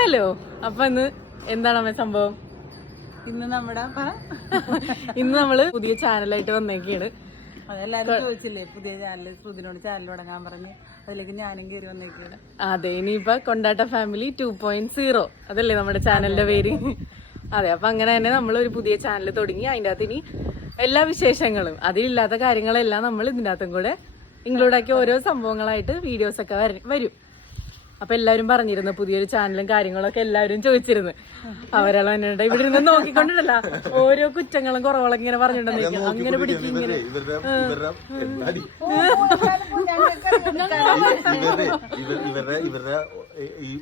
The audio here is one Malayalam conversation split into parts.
ഹലോ അപ്പൊ ഇന്ന് എന്താണ് അമ്മ സംഭവം? ഇന്ന് നമ്മുടെ പറ ഇന്ന് നമ്മൾ പുതിയ ചാനലായിട്ട് വന്നേക്കാണ്. അതെല്ലാരും ചോദിച്ചില്ലേ പുതിയ ചാനൽ ശ്രുതിനോട് ചാനൽ തുടങ്ങാൻ പറഞ്ഞ് അതിലേക്ക് ഞാനും കയറി വന്നേക്കാണ്. അതെ ഇനിയിപ്പൊ Kondatta family two point zero അതല്ലേ നമ്മുടെ ചാനലിന്റെ പേര്? അതെ അപ്പൊ അങ്ങനെ തന്നെ നമ്മൾ ഒരു പുതിയ ചാനൽ തുടങ്ങി. അതിന്റെ അകത്ത് ഇനി എല്ലാ വിശേഷങ്ങളും അതിലില്ലാത്ത കാര്യങ്ങളെല്ലാം നമ്മൾ ഇതിന്റെ അകത്തും കൂടെ ഇൻക്ലൂഡ് ആക്കി ഓരോ സംഭവങ്ങളായിട്ട് വീഡിയോസ് ഒക്കെ വരും. അപ്പൊ എല്ലാവരും പറഞ്ഞിരുന്നു പുതിയൊരു ചാനലും കാര്യങ്ങളൊക്കെ എല്ലാവരും ചോദിച്ചിരുന്നു. അവരെല്ലാം എന്നിട്ട് ഇവിടെ ഇരുന്ന് നോക്കിക്കൊണ്ടിട്ടല്ല ഓരോ കുറ്റങ്ങളും കുറവുകളൊക്കെ ഇങ്ങനെ പറഞ്ഞിട്ടുണ്ടെങ്കിൽ അങ്ങനെ പിടിക്കും ഇങ്ങനെ. ഇവരുടെ ഇവരുടെ ഈ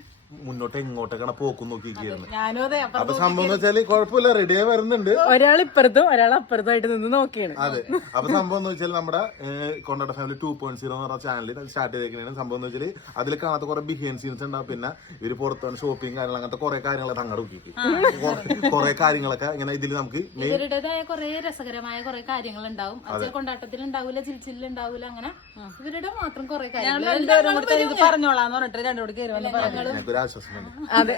മുന്നോട്ട് എങ്ങോട്ടേക്കാണ് പോക്കും നോക്കിയിരിക്കുന്നത് അപ്പൊ സംഭവം എന്ന് വെച്ചാൽ കുഴപ്പമില്ല റെഡിയായി വരുന്നുണ്ട്. ഒരാൾ ഇപ്പുറത്തും ഒരാൾ അപ്പുറത്തായിട്ട് നിന്ന് നോക്കിയാണ്. അതെ അപ്പൊ സംഭവം എന്ന് വെച്ചാൽ നമ്മുടെ Kondatta family two point zero എന്ന് പറഞ്ഞ ചാനൽ സ്റ്റാർട്ട് ചെയ്തേക്കുന്നതാണ്. സംഭവം എന്ന് വെച്ചാൽ അതിൽ കാണാത്ത കുറെ ബിഹൈൻഡ് സീൻസ് ഉണ്ടാവും പിന്നെ ഇവർ പുറത്താണ് ഷോപ്പിംഗ് കാര്യങ്ങൾ അങ്ങനത്തെ കുറെ കാര്യങ്ങൾ തങ്ങടെ നോക്കിയിട്ട് കുറെ കാര്യങ്ങളൊക്കെ ഇങ്ങനെ ഇതിൽ നമുക്ക് ഇവരുടേതായ കുറെ രസകരമായ കുറെ കാര്യങ്ങൾ ഉണ്ടാവും കൊണ്ടാട്ടത്തിൽ ഉണ്ടാവില്ല ചിരിച്ചില്ല ഉണ്ടാവില്ല അങ്ങനെ ഇവരുടെ മാത്രം കുറെ കാര്യങ്ങൾ. പറഞ്ഞോളാം പറഞ്ഞിട്ട് രണ്ടോട് കയറി വന്ന് പറഞ്ഞു ഞങ്ങൾക്ക് ഒരു ആശ്വാസമുണ്ട്. അതെ.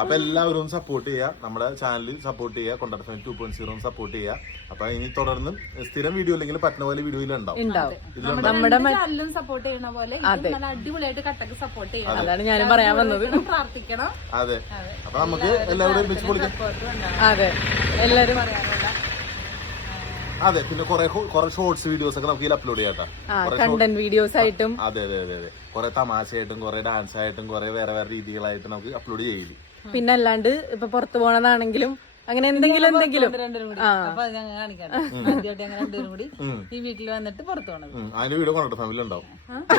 അപ്പൊ എല്ലാവരും സപ്പോർട്ട് ചെയ്യുക നമ്മുടെ ചാനലിൽ സപ്പോർട്ട് ചെയ്യുക Kondatta two point zero support ചെയ്യുക അപ്പൊ ഇനി തുടർന്ന് സ്ഥിരം വീഡിയോ അല്ലെങ്കിൽ പറ്റുന്ന പോലെ വീഡിയോയിൽ ഉണ്ടാവും. നമ്മുടെ ചാനലും സപ്പോർട്ട് ചെയ്യണ പോലെ അടിപൊളിയായിട്ട് കട്ടക്ക് സപ്പോർട്ട് ചെയ്യണം. അതാണ് ഞാൻ പറയാൻ വന്നത്. പ്രാർത്ഥിക്കണം. അതെ. അപ്പൊ നമുക്ക് എല്ലാവരും ഒരുമിച്ച് പൊളിക്കാം അതെ. എല്ലാരും അതെ പിന്നെ കുറെ കുറെ ഷോർട്സ് വീഡിയോസ് ഒക്കെ നമുക്ക് ഇതിൽ അപ്ലോഡ് ചെയ്യാം കണ്ടന്റ് വീഡിയോസ് ആയിട്ടും. അതെ അതെ അതെ അതെ. കുറെ തമാശയായിട്ടും കുറെ ഡാൻസ് ആയിട്ടും കുറെ വേറെ വേറെ രീതികളായിട്ട് നമുക്ക് അപ്ലോഡ് ചെയ്യില്ല പിന്നെ അല്ലാണ്ട് ഇപ്പൊ പുറത്തു പോണതാണെങ്കിലും അങ്ങനെ എന്തെങ്കിലും എന്തെങ്കിലും. ഈ വീട്ടിൽ വന്നിട്ട് പുറത്തു പോണത്. ഉം, വീട് ഫാമിലി ഉണ്ടാവും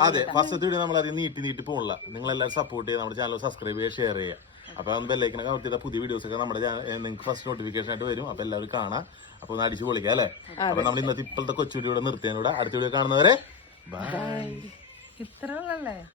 അതെ ഫസ്റ്റത്തെ വീഡിയോ നമ്മൾ അത് നീട്ടി നീട്ടി പോകണില്ല നിങ്ങൾ എല്ലാവരും സപ്പോർട്ട് ചെയ്യുക നമ്മുടെ ചാനൽ സബ്സ്ക്രൈബ് ചെയ്യുക ഷെയർ ചെയ്യുക. അപ്പൊ നമ്മൾ ബെല്ലൈക്കനൊക്കെ അമർത്തിയിട്ട് പുതിയ വീഡിയോസ് ഒക്കെ നമ്മുടെ നിങ്ങൾക്ക് ഫസ്റ്റ് നോട്ടിഫിക്കേഷൻ ആയിട്ട് വരും. അപ്പൊ എല്ലാവരും കാണാം. അപ്പൊ ഒന്ന് അടിച്ചു പൊളിക്കാം അല്ലേ? അപ്പൊ നമ്മൾ ഇന്നത്തെ ഇപ്പോഴത്തെ കൊച്ചു വീഡിയോ നിർത്തിയാൽ അടുത്ത വീഡിയോ കാണുന്നവരെ ബൈ ഇത്ര